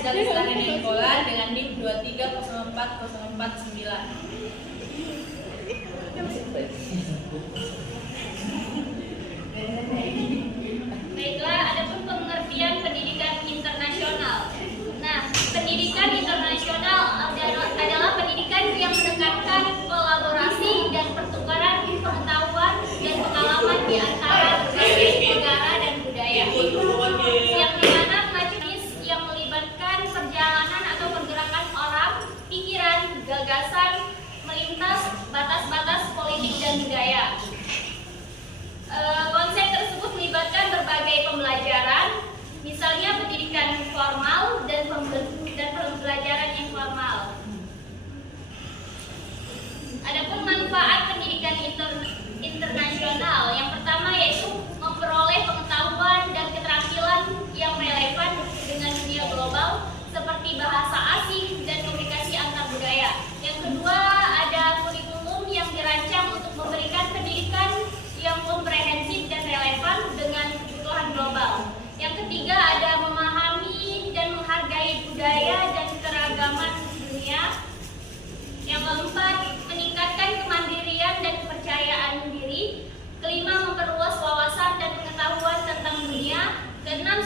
Galista Nikola dengan NIM 2304049. Baiklah, adapun pengertian pendidikan internasional. Nah, pendidikan internasional adalah pendidikan yang menekankan kolaborasi dan pertukaran pengetahuan dan pengalaman di antara berbagai negara dan budaya. Yang dimana majelis yang melibatkan perjalanan atau pergerakan orang, pikiran, gagasan, melintas batas-batas politik dan budaya. Konsep tersebut melibatkan berbagai pembelajaran, misalnya pendidikan formal dan pembelajaran informal. Adapun manfaat pendidikan internasional, yang pertama yaitu memperoleh pengetahuan dan keterampilan yang relevan dengan dunia global seperti bahasa asing dan komunikasi antar budaya. Yang kedua, ada kurikulum yang dirancang untuk memberikan pendidikan yang komprehensif dan relevan dengan kebutuhan global. Yang ketiga, ada memahami dan menghargai budaya dan keragaman dunia. Yang keempat, meningkatkan kemandirian dan kepercayaan diri. Kelima, memperluas wawasan dan pengetahuan tentang dunia. Keenam,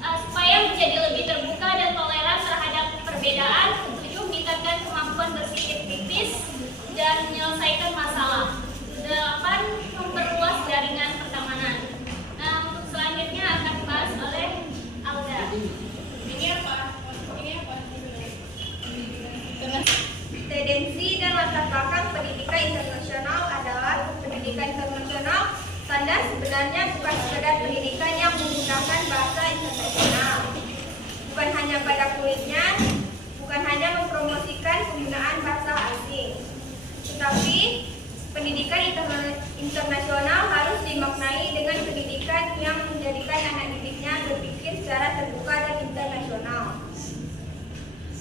supaya menjadi lebih terbuka dan toleran terhadap perbedaan. Ketujuh, meningkatkan kemampuan berpikir kritis dan menyelesaikan masalah. Delapan, memperluas jaringan pertemanan. Nah, untuk selanjutnya akan dibahas oleh Alda. Ini apa? Tendensi dan latar belakang pendidikan internasional adalah pendidikan internasional standar sebenarnya bukan sekedar pendidikan yang menggunakan bahasa internasional. Bukan hanya pada kulitnya, bukan hanya mempromosikan penggunaan bahasa asing. Tetapi pendidikan internasional harus dimaknai dengan pendidikan yang menjadikan anak didiknya berpikir secara terbuka dan internasional.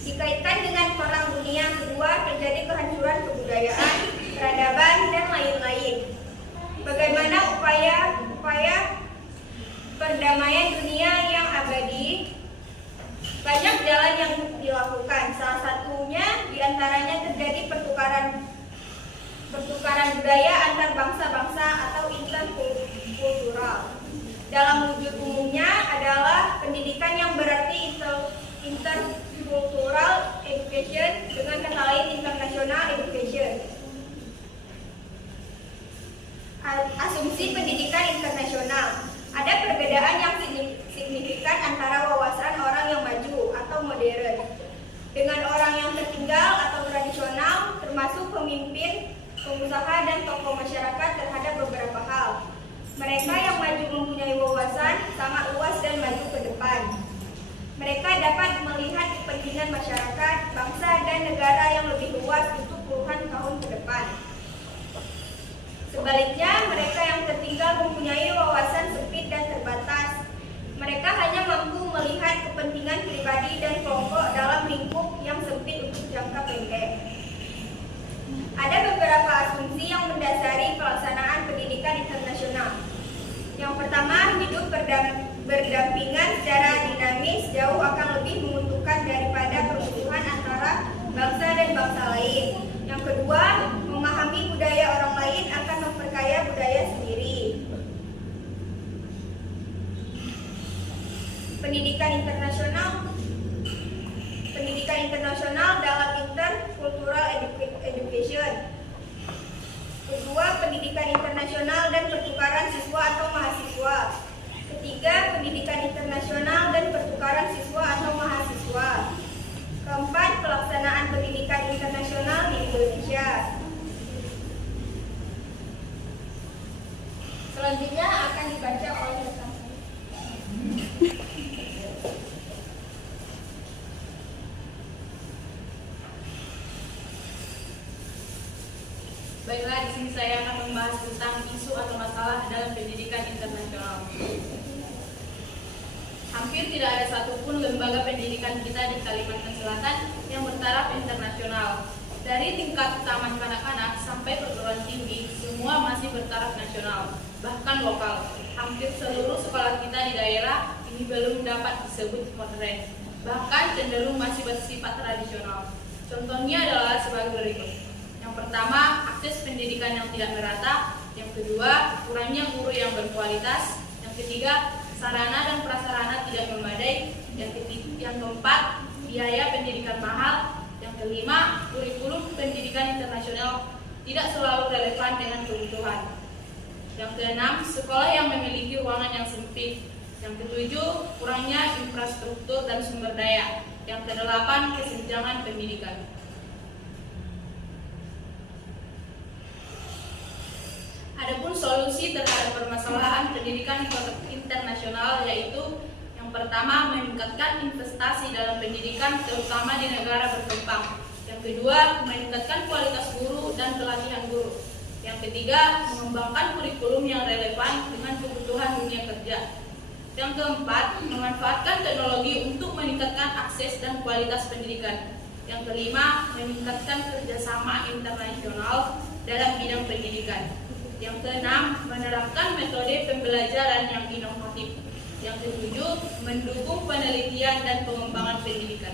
Dikaitkan dengan perang dunia kedua, terjadi kehancuran kebudayaan, peradaban, dan lain-lain. Bagaimana upaya perdamaian dunia yang abadi? Banyak jalan yang dilakukan. Salah satunya diantaranya terjadi pertukaran budaya antar bangsa-bangsa atau interkultural. Dalam wujud umumnya adalah pendidikan yang berarti intercultural education, dengan kata lain international education. Asumsi pendidikan internasional. Ada perbedaan yang signifikan antara wawasan orang yang maju atau modern dengan orang yang tertinggal atau tradisional, termasuk pemimpin, pengusaha, dan tokoh masyarakat terhadap beberapa hal. Mereka yang maju mempunyai wawasan sangat luas dan maju ke depan. Mereka dapat melihat kepentingan masyarakat, bangsa, dan negara yang lebih luas untuk puluhan tahun ke depan. Sebaliknya, mereka yang tertinggal mempunyai wawasan sempit dan terbatas. Mereka hanya mampu melihat kepentingan pribadi dan kelompok dalam lingkup yang sempit untuk jangka pendek. Ada beberapa asumsi yang mendasari pelaksanaan pendidikan internasional. Yang pertama, hidup berdampingan secara dinamis jauh akan lebih menguntungkan daripada permusuhan antara bangsa dan bangsa lain. Yang kedua, memahami budaya orang lain akan memperkaya budaya sendiri. Pendidikan internasional dalam intercultural education. Kedua, pendidikan internasional dan pertukaran siswa atau mahasiswa. Ketiga, pendidikan internasional dan pertukaran siswa atau mahasiswa. Keempat, pelaksanaan pendidikan internasional di Indonesia. Selanjutnya akan dibaca oleh rekan saya. Baiklah, di sini saya akan membahas tentang isu atau masalah dalam pendidikan internasional. Hampir tidak ada satupun lembaga pendidikan kita di Kalimantan Selatan yang bertaraf internasional. Dari tingkat taman kanak-kanak sampai perguruan tinggi, semua masih bertaraf nasional, bahkan lokal. Hampir seluruh sekolah kita di daerah ini belum dapat disebut modern. bahkan cenderung masih bersifat tradisional. Contohnya adalah sebagai berikut. Yang pertama, akses pendidikan yang tidak merata. Yang kedua, kurangnya guru yang berkualitas. Yang ketiga, sarana dan prasarana tidak memadai. Yang keempat, biaya pendidikan mahal. Yang kelima, kurikulum pendidikan internasional tidak selalu relevan dengan kebutuhan. Yang keenam, sekolah yang memiliki ruangan yang sempit. Yang ketujuh, kurangnya infrastruktur dan sumber daya. Yang kedelapan, kesenjangan pendidikan. Adapun solusi terhadap permasalahan pendidikan internasional yaitu yang pertama, meningkatkan investasi dalam pendidikan terutama di negara berkembang. Yang kedua, meningkatkan kualitas guru dan pelatihan guru. Yang ketiga, mengembangkan kurikulum yang relevan dengan kebutuhan dunia kerja. Yang keempat, memanfaatkan teknologi untuk meningkatkan akses dan kualitas pendidikan. Yang kelima, meningkatkan kerjasama internasional dalam bidang pendidikan. Yang keenam, menerapkan metode pembelajaran yang inovatif. Yang ketujuh, mendukung penelitian dan pengembangan pendidikan.